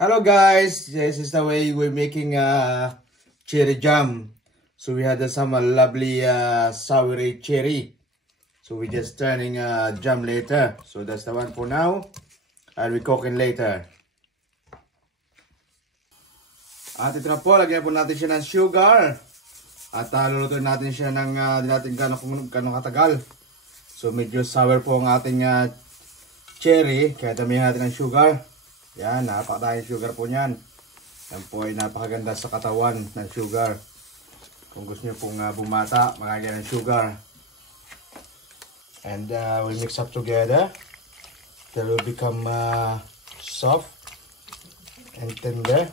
Hello guys, this is the way we're making cherry jam. So we had some lovely soury cherry. So we're just turning jam later. So that's the one for now. And we're cooking later. At ito na po, lagyan po natin siya ng sugar. At lulutuin natin siya ng di natin gano'ng katagal. So medyo sour po ang ating cherry. Kaya damihan natin ng sugar. Yan, napakadahing sugar po niyan. Yan po ay napakaganda sa katawan ng sugar. Kung gusto niyo pong bumata, magagyan ng sugar. And we mix up together. It will become soft and tender.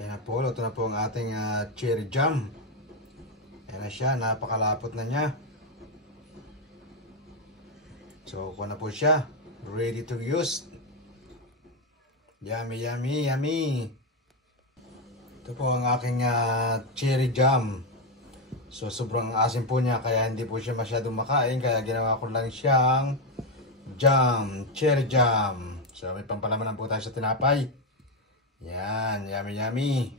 Ayan na po, luto na po ang ating cherry jam. Ayan na siya, napakalapot na niya. So, kuha na po siya. Ready to use. Yummy, yummy, yummy. Ito po ang aking cherry jam. So, sobrang asim po niya, kaya hindi po siya masyadong makain. Kaya ginawa ko lang siyang jam, cherry jam. So, may pampalaman po tayo sa tinapay. Yan, yummy, yummy.